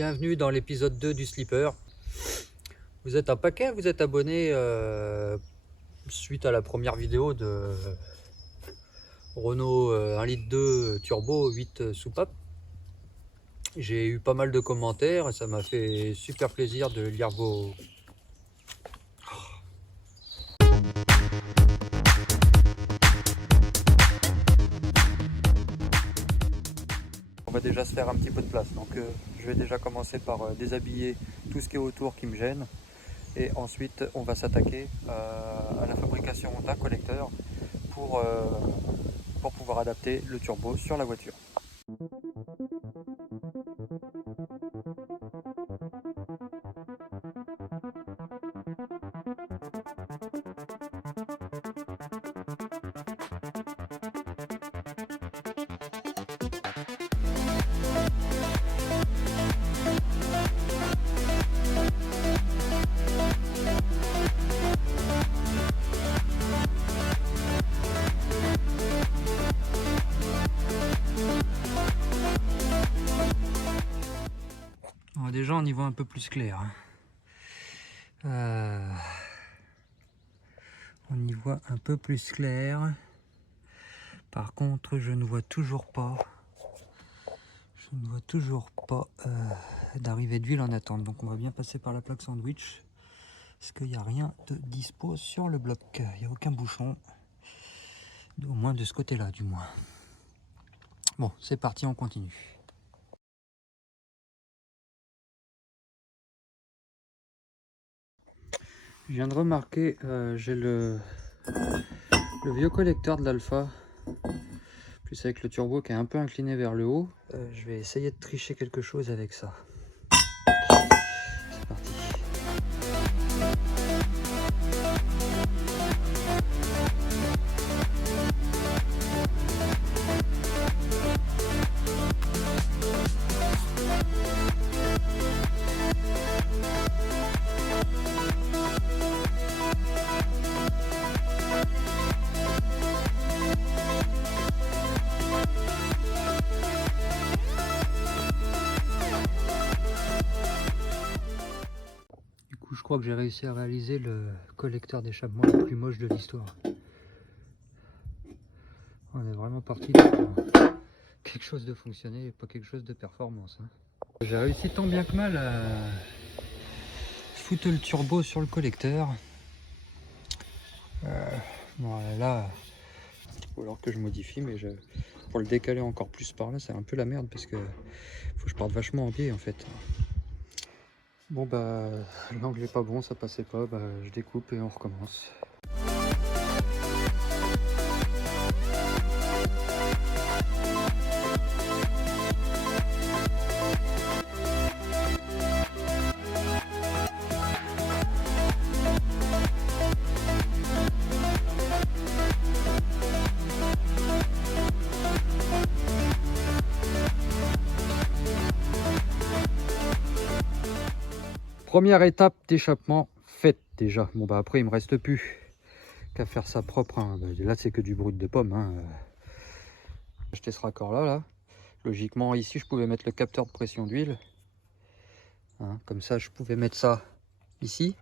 Bienvenue dans l'épisode 2 du Slipper. Vous êtes un paquet à vous êtes abonné suite à la première vidéo de Renault 1,2 litre turbo 8 soupapes. J'ai eu pas mal de commentaires et ça m'a fait super plaisir de lire vos... On va déjà se faire un petit peu de place, donc je vais déjà commencer par déshabiller tout ce qui est autour qui me gêne. Et ensuite on va s'attaquer à la fabrication d'un collecteur pour pouvoir adapter le turbo sur la voiture. Alors déjà on y voit un peu plus clair. On y voit un peu plus clair. Par contre je ne vois toujours pas d'arrivée d'huile en attente. Donc on va bien passer par la plaque sandwich. Parce qu'il n'y a rien de dispo sur le bloc. Il n'y a aucun bouchon. Au moins de ce côté-là du moins. Bon, c'est parti, on continue. Je viens de remarquer, j'ai le vieux collecteur de l'Alpha, plus avec le turbo qui est un peu incliné vers le haut. Je vais essayer de tricher quelque chose avec ça. C'est parti. Je crois que j'ai réussi à réaliser le collecteur d'échappement le plus moche de l'histoire. On est vraiment parti pour quelque chose de fonctionner et pas quelque chose de performance. J'ai réussi tant bien que mal à foutre le turbo sur le collecteur. Bon, là, il faut alors que je modifie, mais pour le décaler encore plus par là, c'est un peu la merde parce que faut que je parte vachement en biais en fait. Bon bah, l'angle est pas bon, ça passait pas, bah je découpe et on recommence. Première étape d'échappement faite déjà. Bon bah après il me reste plus qu'à faire ça propre. Hein. Bah, là c'est que du brut de pomme. Hein. J'ai acheté ce raccord là. Logiquement ici je pouvais mettre le capteur de pression d'huile. Hein. Comme ça je pouvais mettre ça ici.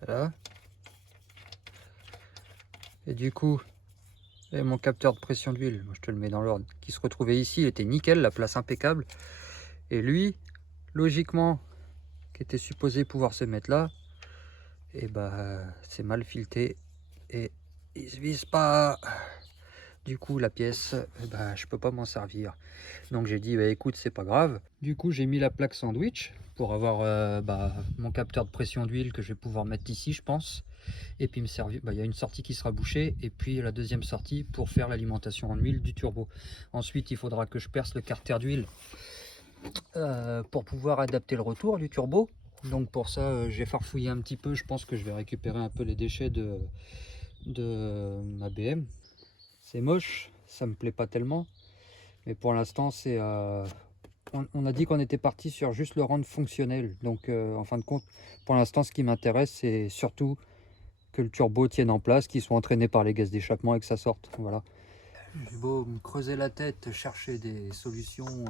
Voilà. Et du coup, et mon capteur de pression d'huile, je te le mets dans l'ordre, qui se retrouvait ici, il était nickel, la place impeccable. Et lui, logiquement, qui était supposé pouvoir se mettre là, et bah c'est mal fileté et il se vise pas. Du coup la pièce, bah je peux pas m'en servir. Donc j'ai dit bah écoute c'est pas grave. Du coup j'ai mis la plaque sandwich pour avoir mon capteur de pression d'huile que je vais pouvoir mettre ici je pense. Et puis me servir, il y a une sortie qui sera bouchée et puis la deuxième sortie pour faire l'alimentation en huile du turbo. Ensuite il faudra que je perce le carter d'huile pour pouvoir adapter le retour du turbo. Donc pour ça j'ai farfouillé un petit peu, je pense que je vais récupérer un peu les déchets de ma BM. C'est moche, ça me plaît pas tellement, mais pour l'instant c'est on a dit qu'on était parti sur juste le rendre fonctionnel. Donc en fin de compte pour l'instant ce qui m'intéresse c'est surtout que le turbo tienne en place, qu'il soit entraîné par les gaz d'échappement et que ça sorte. Voilà. J'ai beau me creuser la tête, chercher des solutions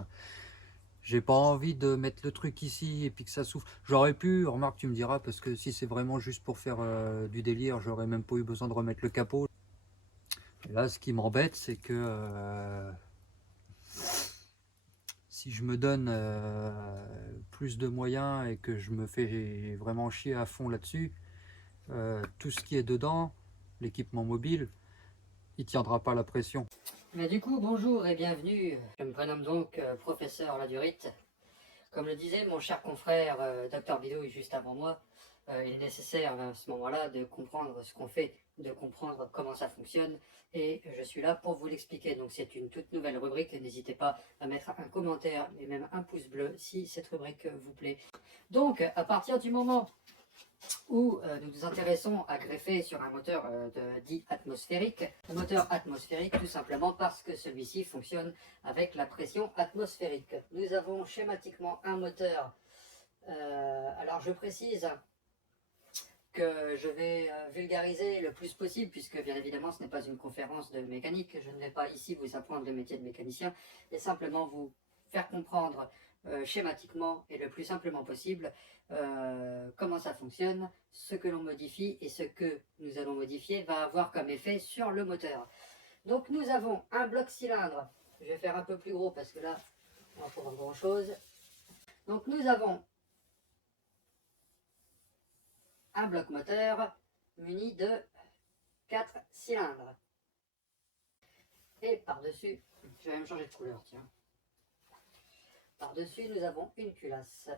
J'ai pas envie de mettre le truc ici et puis que ça souffle. J'aurais pu, remarque, tu me diras, parce que si c'est vraiment juste pour faire du délire, j'aurais même pas eu besoin de remettre le capot. Et là, ce qui m'embête, c'est que si je me donne plus de moyens et que je me fais vraiment chier à fond là-dessus, tout ce qui est dedans, l'équipement mobile, il tiendra pas la pression. Mais du coup, bonjour et bienvenue. Je me prénomme donc professeur Ladurite. Comme le disait mon cher confrère Dr Bidouille juste avant moi, il est nécessaire à ce moment-là de comprendre ce qu'on fait, de comprendre comment ça fonctionne, et je suis là pour vous l'expliquer. Donc c'est une toute nouvelle rubrique, n'hésitez pas à mettre un commentaire et même un pouce bleu si cette rubrique vous plaît. Donc à partir du moment où nous nous intéressons à greffer sur un moteur dit atmosphérique. Le moteur atmosphérique tout simplement parce que celui-ci fonctionne avec la pression atmosphérique. Nous avons schématiquement un moteur, alors je précise que je vais vulgariser le plus possible, puisque bien évidemment ce n'est pas une conférence de mécanique, je ne vais pas ici vous apprendre le métier de mécanicien, et simplement vous faire comprendre schématiquement et le plus simplement possible comment ça fonctionne, ce que l'on modifie et ce que nous allons modifier va avoir comme effet sur le moteur. Donc nous avons un bloc cylindre, je vais faire un peu plus gros parce que là on va pas voir grand chose. Donc nous avons un bloc moteur muni de 4 cylindres. Et par-dessus, je vais même changer de couleur, tiens. Par-dessus, nous avons une culasse.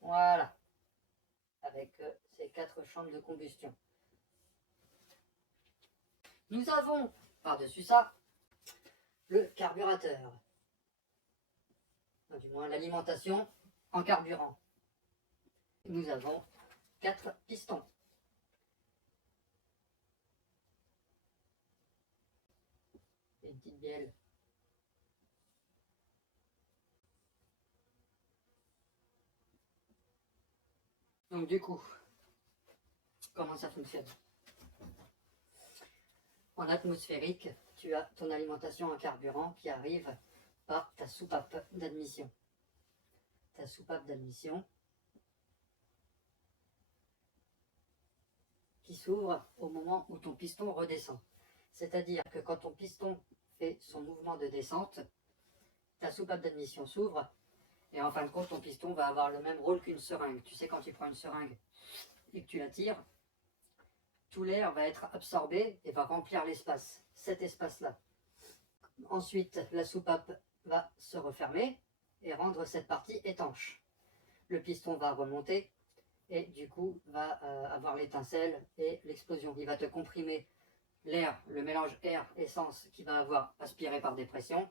Voilà. Avec ces 4 chambres de combustion. Nous avons, par-dessus ça, le carburateur. Du moins, l'alimentation en carburant. Nous avons 4 pistons. Et une petite bielle. Donc du coup, comment ça fonctionne? En atmosphérique, tu as ton alimentation en carburant qui arrive par ta soupape d'admission. Ta soupape d'admission qui s'ouvre au moment où ton piston redescend. C'est-à-dire que quand ton piston fait son mouvement de descente, ta soupape d'admission s'ouvre et en fin de compte ton piston va avoir le même rôle qu'une seringue. Tu sais, quand tu prends une seringue et que tu la tires, tout l'air va être absorbé et va remplir l'espace, cet espace-là. Ensuite, la soupape va se refermer et rendre cette partie étanche. Le piston va remonter et du coup va avoir l'étincelle et l'explosion. Il va te comprimer l'air, le mélange air-essence qui va avoir aspiré par dépression.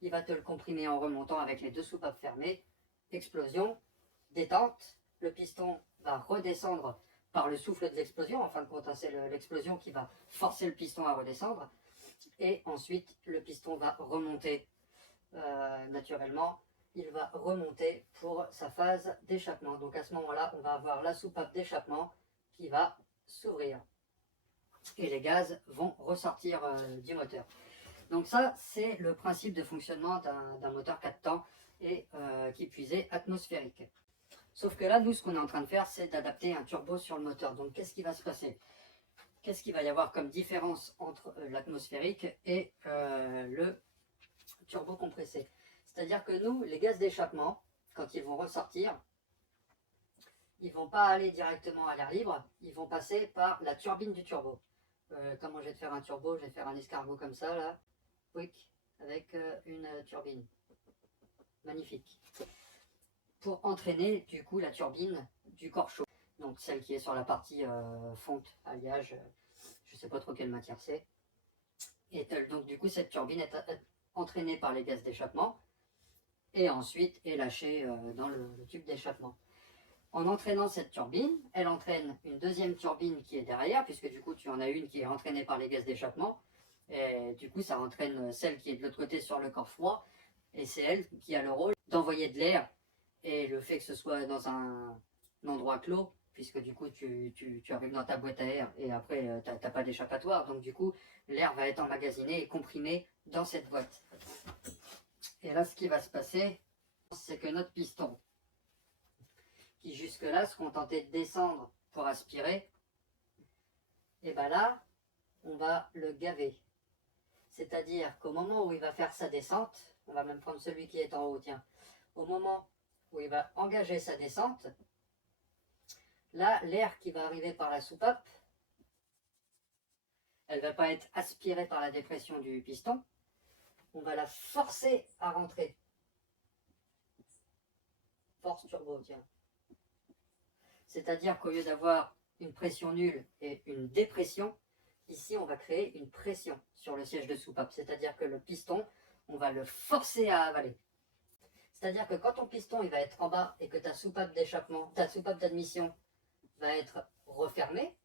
Il va te le comprimer en remontant avec les 2 soupapes fermées. Explosion, détente, le piston va redescendre par le souffle de l'explosion. En fin de compte, c'est l'explosion qui va forcer le piston à redescendre. Et ensuite, le piston va remonter naturellement. Il va remonter pour sa phase d'échappement. Donc à ce moment-là, on va avoir la soupape d'échappement qui va s'ouvrir. Et les gaz vont ressortir du moteur. Donc ça, c'est le principe de fonctionnement d'un moteur 4 temps et qui plus est atmosphérique. Sauf que là, nous, ce qu'on est en train de faire, c'est d'adapter un turbo sur le moteur. Donc qu'est-ce qui va se passer? Qu'est-ce qu'il va y avoir comme différence entre l'atmosphérique et le turbo compressé? C'est-à-dire que nous, les gaz d'échappement, quand ils vont ressortir, ils ne vont pas aller directement à l'air libre, ils vont passer par la turbine du turbo. Comment je vais te faire un turbo? Je vais faire un escargot comme ça, là, quick, avec une turbine. Magnifique. Pour entraîner, du coup, la turbine du corps chaud. Donc celle qui est sur la partie fonte, alliage, je ne sais pas trop quelle matière c'est. Et donc du coup, cette turbine est entraînée par les gaz d'échappement et ensuite est lâchée dans le tube d'échappement. En entraînant cette turbine, elle entraîne une deuxième turbine qui est derrière, puisque du coup tu en as une qui est entraînée par les gaz d'échappement, et du coup ça entraîne celle qui est de l'autre côté sur le corps froid, et c'est elle qui a le rôle d'envoyer de l'air, et le fait que ce soit dans un endroit clos puisque du coup tu arrives dans ta boîte à air et après tu n'as pas d'échappatoire, donc du coup l'air va être emmagasiné et comprimé dans cette boîte. Et là ce qui va se passer, c'est que notre piston, qui jusque là se contentait de descendre pour aspirer, et bien là on va le gaver. C'est-à-dire qu'au moment où il va faire sa descente, on va même prendre celui qui est en haut, tiens, au moment où il va engager sa descente, là, l'air qui va arriver par la soupape, elle ne va pas être aspirée par la dépression du piston, on va la forcer à rentrer. Force turbo, tiens. C'est-à-dire qu'au lieu d'avoir une pression nulle et une dépression, ici on va créer une pression sur le siège de soupape. C'est-à-dire que le piston, on va le forcer à avaler. C'est-à-dire que quand ton piston il va être en bas et que ta soupape d'échappement, ta soupape d'admission va être refermée,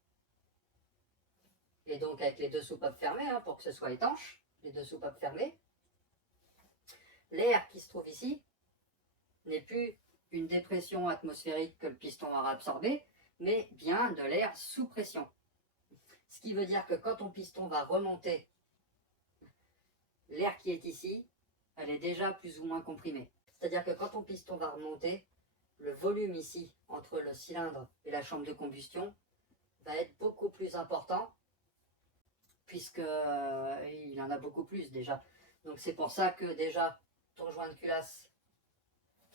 et donc avec les deux soupapes fermées, hein, pour que ce soit étanche, les deux soupapes fermées, l'air qui se trouve ici n'est plus une dépression atmosphérique que le piston aura absorbée, mais bien de l'air sous pression. Ce qui veut dire que quand ton piston va remonter, l'air qui est ici, elle est déjà plus ou moins comprimée. C'est-à-dire que quand ton piston va remonter, le volume ici, entre le cylindre et la chambre de combustion, va être beaucoup plus important, puisqu'il en a beaucoup plus déjà. Donc c'est pour ça que déjà, ton joint de culasse,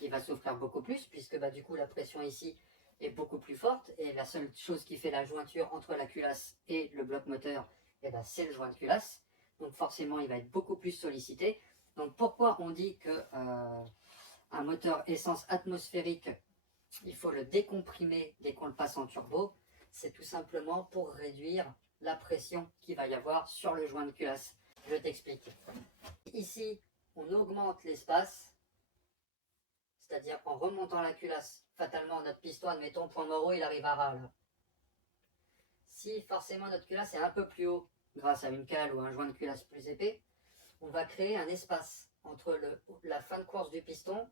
il va souffrir beaucoup plus, puisque du coup la pression ici est beaucoup plus forte, et la seule chose qui fait la jointure entre la culasse et le bloc moteur, c'est le joint de culasse. Donc forcément, il va être beaucoup plus sollicité. Donc pourquoi on dit que un moteur essence atmosphérique, il faut le décomprimer dès qu'on le passe en turbo? C'est tout simplement pour réduire la pression qu'il va y avoir sur le joint de culasse. Je t'explique. Ici, on augmente l'espace, c'est-à-dire en remontant la culasse, fatalement notre piston, admettons, point mort, il arrive à ras là. Si forcément notre culasse est un peu plus haut, grâce à une cale ou un joint de culasse plus épais, on va créer un espace entre la fin de course du piston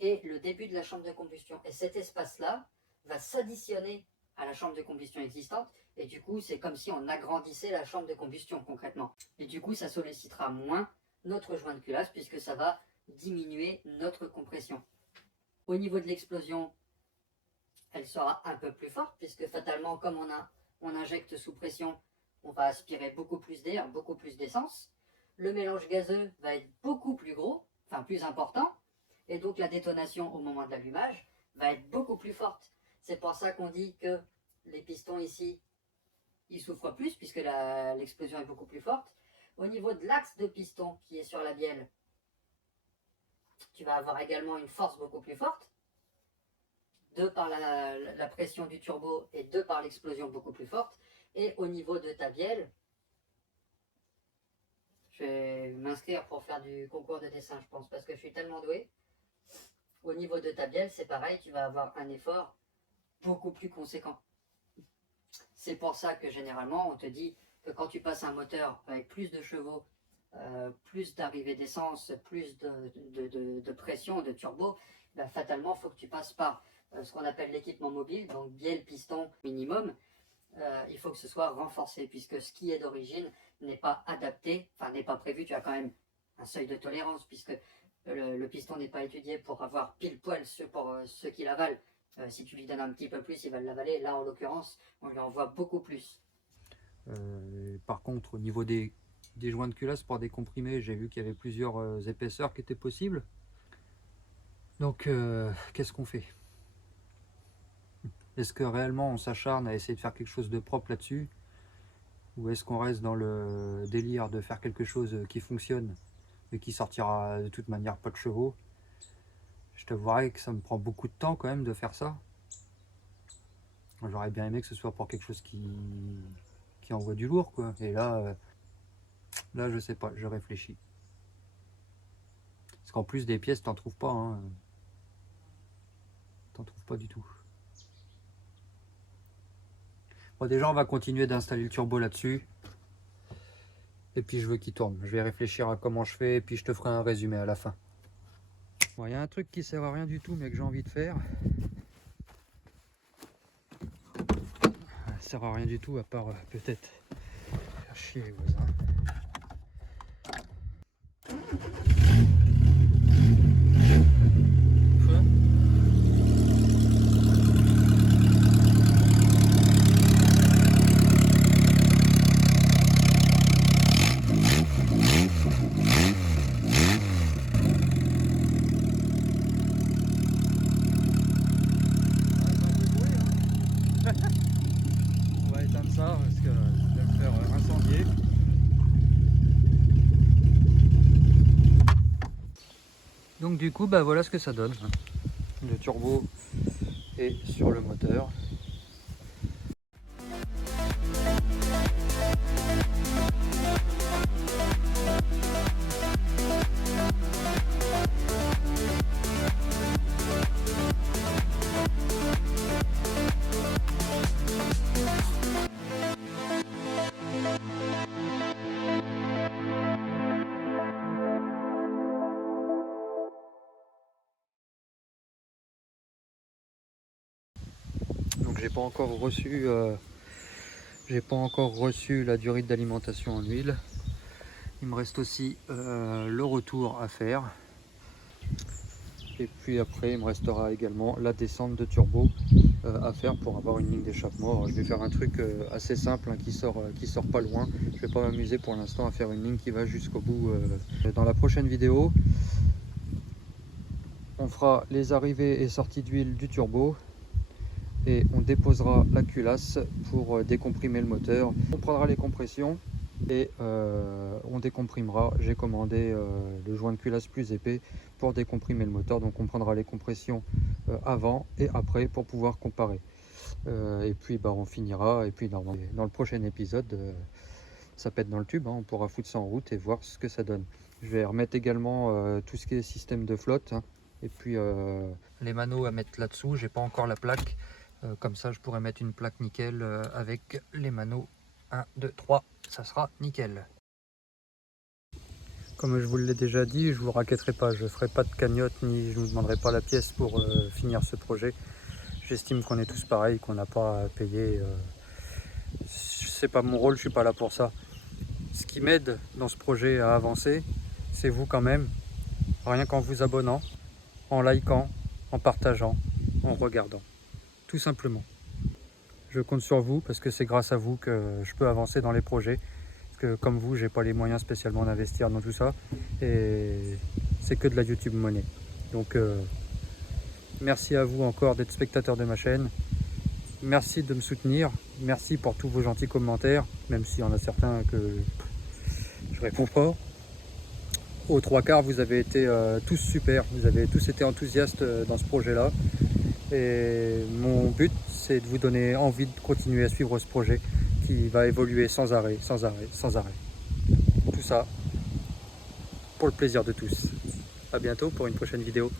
et le début de la chambre de combustion. Et cet espace-là va s'additionner à la chambre de combustion existante, et du coup c'est comme si on agrandissait la chambre de combustion concrètement. Et du coup ça sollicitera moins notre joint de culasse, puisque ça va diminuer notre compression. Au niveau de l'explosion, elle sera un peu plus forte, puisque fatalement comme on injecte sous pression, on va aspirer beaucoup plus d'air, beaucoup plus d'essence. Le mélange gazeux va être beaucoup plus gros, enfin plus important, et donc la détonation au moment de l'allumage va être beaucoup plus forte. C'est pour ça qu'on dit que les pistons ici, ils souffrent plus, puisque l'explosion est beaucoup plus forte. Au niveau de l'axe de piston qui est sur la bielle, tu vas avoir également une force beaucoup plus forte, de par la pression du turbo et de par l'explosion beaucoup plus forte. Et au niveau de ta bielle, je vais m'inscrire pour faire du concours de dessin, je pense, parce que je suis tellement doué. Au niveau de ta bielle, c'est pareil, tu vas avoir un effort beaucoup plus conséquent. C'est pour ça que généralement, on te dit que quand tu passes un moteur avec plus de chevaux, plus d'arrivée d'essence, plus de pression, de turbo, fatalement, il faut que tu passes par ce qu'on appelle l'équipement mobile, donc bielle, piston, minimum. Il faut que ce soit renforcé, puisque ce qui est d'origine n'est pas adapté, enfin n'est pas prévu. Tu as quand même un seuil de tolérance, puisque le piston n'est pas étudié pour avoir pile poil pour ceux qui l'avalent. Si tu lui donnes un petit peu plus, il va l'avaler. Là, en l'occurrence, on lui envoie beaucoup plus. Par contre, au niveau des joints de culasse pour décomprimer, j'ai vu qu'il y avait plusieurs épaisseurs qui étaient possibles. Donc, qu'est-ce qu'on fait? Est-ce que réellement on s'acharne à essayer de faire quelque chose de propre là-dessus? Ou est-ce qu'on reste dans le délire de faire quelque chose qui fonctionne et qui sortira de toute manière pas de chevaux? Je t'avouerai que ça me prend beaucoup de temps quand même de faire ça. J'aurais bien aimé que ce soit pour quelque chose qui envoie du lourd, quoi. Et là, je sais pas, je réfléchis. Parce qu'en plus des pièces, t'en trouves pas, hein. T'en trouves pas du tout. Bon, déjà, on va continuer d'installer le turbo là-dessus. Et puis, je veux qu'il tourne. Je vais réfléchir à comment je fais, et puis je te ferai un résumé à la fin. Bon, il y a un truc qui sert à rien du tout, mais que j'ai envie de faire. Ça sert à rien du tout à part peut-être faire chier les voisins. On va éteindre ça parce que je vais me faire incendier. Donc du coup, bah voilà ce que ça donne. Le turbo est sur le moteur. Donc j'ai pas encore reçu la durée d'alimentation en huile. Il me reste aussi le retour à faire. Et puis après il me restera également la descente de turbo à faire pour avoir une ligne d'échappement. Alors, je vais faire un truc assez simple hein, qui sort pas loin. Je vais pas m'amuser pour l'instant à faire une ligne qui va jusqu'au bout. Dans la prochaine vidéo, on fera les arrivées et sorties d'huile du turbo. Et on déposera la culasse pour décomprimer le moteur. On prendra les compressions et on décomprimera. J'ai commandé le joint de culasse plus épais pour décomprimer le moteur. Donc on prendra les compressions avant et après pour pouvoir comparer. Et puis bah, on finira. Et puis dans le prochain épisode, ça pète dans le tube. Hein, on pourra foutre ça en route et voir ce que ça donne. Je vais remettre également tout ce qui est système de flotte. Hein, et puis les manos à mettre là-dessous. J'ai pas encore la plaque. Comme ça je pourrais mettre une plaque nickel avec les manos 1, 2, 3, ça sera nickel. Comme je vous l'ai déjà dit, je vous raquetterai pas, je ferai pas de cagnotte ni je ne vous demanderai pas la pièce pour finir ce projet. J'estime qu'on est tous pareils, qu'on n'a pas à payer. C'est pas mon rôle, je suis pas là pour ça. Ce qui m'aide dans ce projet à avancer, c'est vous quand même, rien qu'en vous abonnant, en likant, en partageant, en regardant. Tout simplement. Je compte sur vous parce que c'est grâce à vous que je peux avancer dans les projets. Parce que comme vous, j'ai pas les moyens spécialement d'investir dans tout ça. Et c'est que de la YouTube monnaie. Donc merci à vous encore d'être spectateur de ma chaîne. Merci de me soutenir. Merci pour tous vos gentils commentaires. Même s'il y en a certains que je réponds pas. Aux trois quarts, vous avez été tous super. Vous avez tous été enthousiastes dans ce projet-là. Et mon but, c'est de vous donner envie de continuer à suivre ce projet qui va évoluer sans arrêt, sans arrêt, sans arrêt. Tout ça pour le plaisir de tous. À bientôt pour une prochaine vidéo.